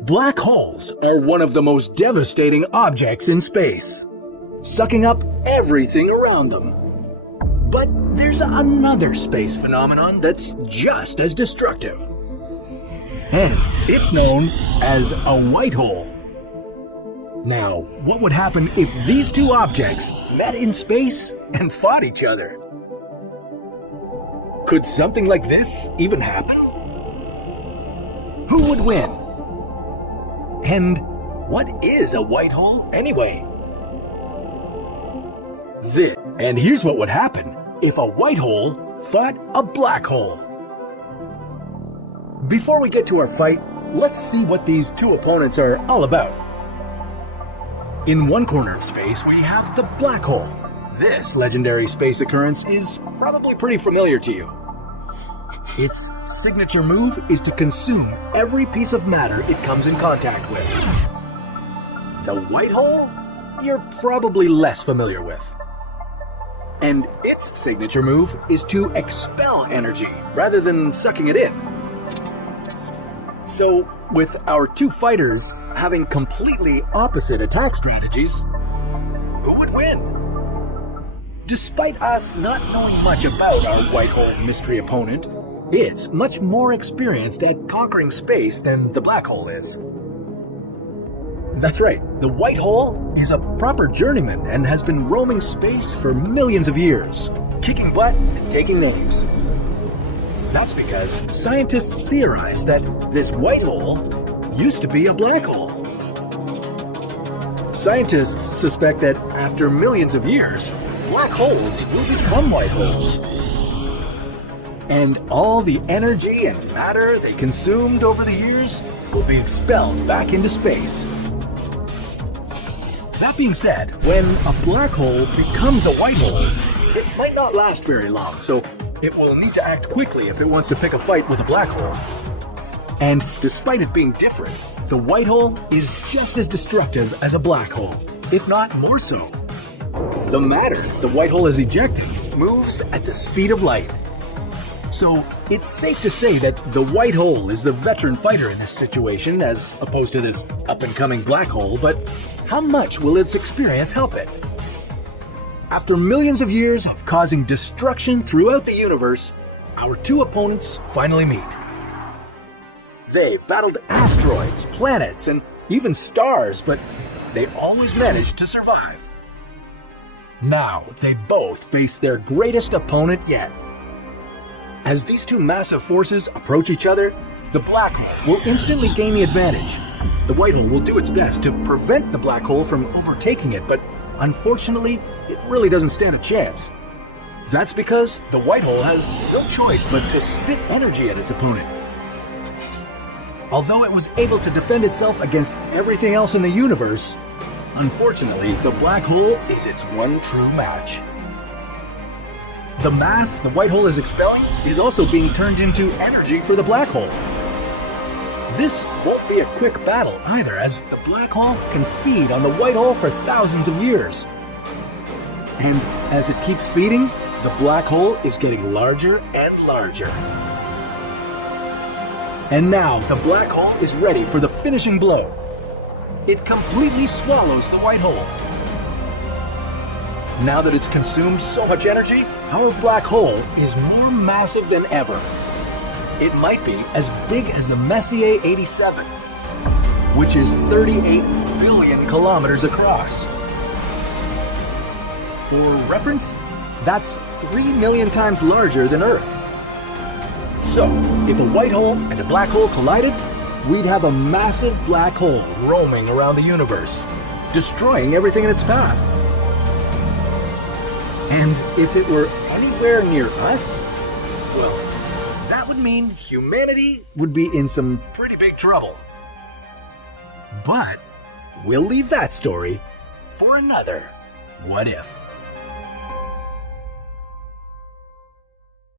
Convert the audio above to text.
Black holes are one of the most devastating objects in space, sucking up everything around them. But there's another space phenomenon that's just as destructive. And it's known as a white hole. Now, what would happen if these two objects met in space and fought each other? Could something like this even happen? Who would win? And what is a white hole anyway? And here's what would happen if a white hole fought a black hole. Before we get to our fight, let's see what these two opponents are all about. In one corner of space, we have the black hole. This legendary space occurrence is probably pretty familiar to you. Its signature move is to consume every piece of matter it comes in contact with. The white hole, you're probably less familiar with. And its signature move is to expel energy rather than sucking it in. So, with our two fighters having completely opposite attack strategies, who would win? Despite us not knowing much about our white hole mystery opponent, it's much more experienced at conquering space than the black hole is. That's right, the white hole is a proper journeyman and has been roaming space for millions of years, kicking butt and taking names. That's because scientists theorize that this white hole used to be a black hole. Scientists suspect that after millions of years, black holes will become white holes. And all the energy and matter they consumed over the years will be expelled back into space. That being said, when a black hole becomes a white hole, it might not last very long, so it will need to act quickly if it wants to pick a fight with a black hole. And despite it being different, the white hole is just as destructive as a black hole, if not more so. The matter the white hole is ejecting moves at the speed of light. So it's safe to say that the white hole is the veteran fighter in this situation as opposed to this up-and-coming black hole, but how much will its experience help it? After millions of years of causing destruction throughout the universe, our two opponents finally meet. They've battled asteroids, planets, and even stars, but they always managed to survive. Now they both face their greatest opponent yet. As these two massive forces approach each other, the black hole will instantly gain the advantage. The white hole will do its best to prevent the black hole from overtaking it, but unfortunately, it really doesn't stand a chance. That's because the white hole has no choice but to spit energy at its opponent. Although it was able to defend itself against everything else in the universe, unfortunately, the black hole is its one true match. The mass the white hole is expelling is also being turned into energy for the black hole. This won't be a quick battle either, as the black hole can feed on the white hole for thousands of years. And as it keeps feeding, the black hole is getting larger and larger. And now the black hole is ready for the finishing blow. It completely swallows the white hole. Now that it's consumed so much energy, our black hole is more massive than ever. It might be as big as the Messier 87, which is 38 billion kilometers across. For reference, that's 3 million times larger than Earth. So, if a white hole and a black hole collided, we'd have a massive black hole roaming around the universe, destroying everything in its path. And if it were anywhere near us, well, that would mean humanity would be in some pretty big trouble. But we'll leave that story for another What If.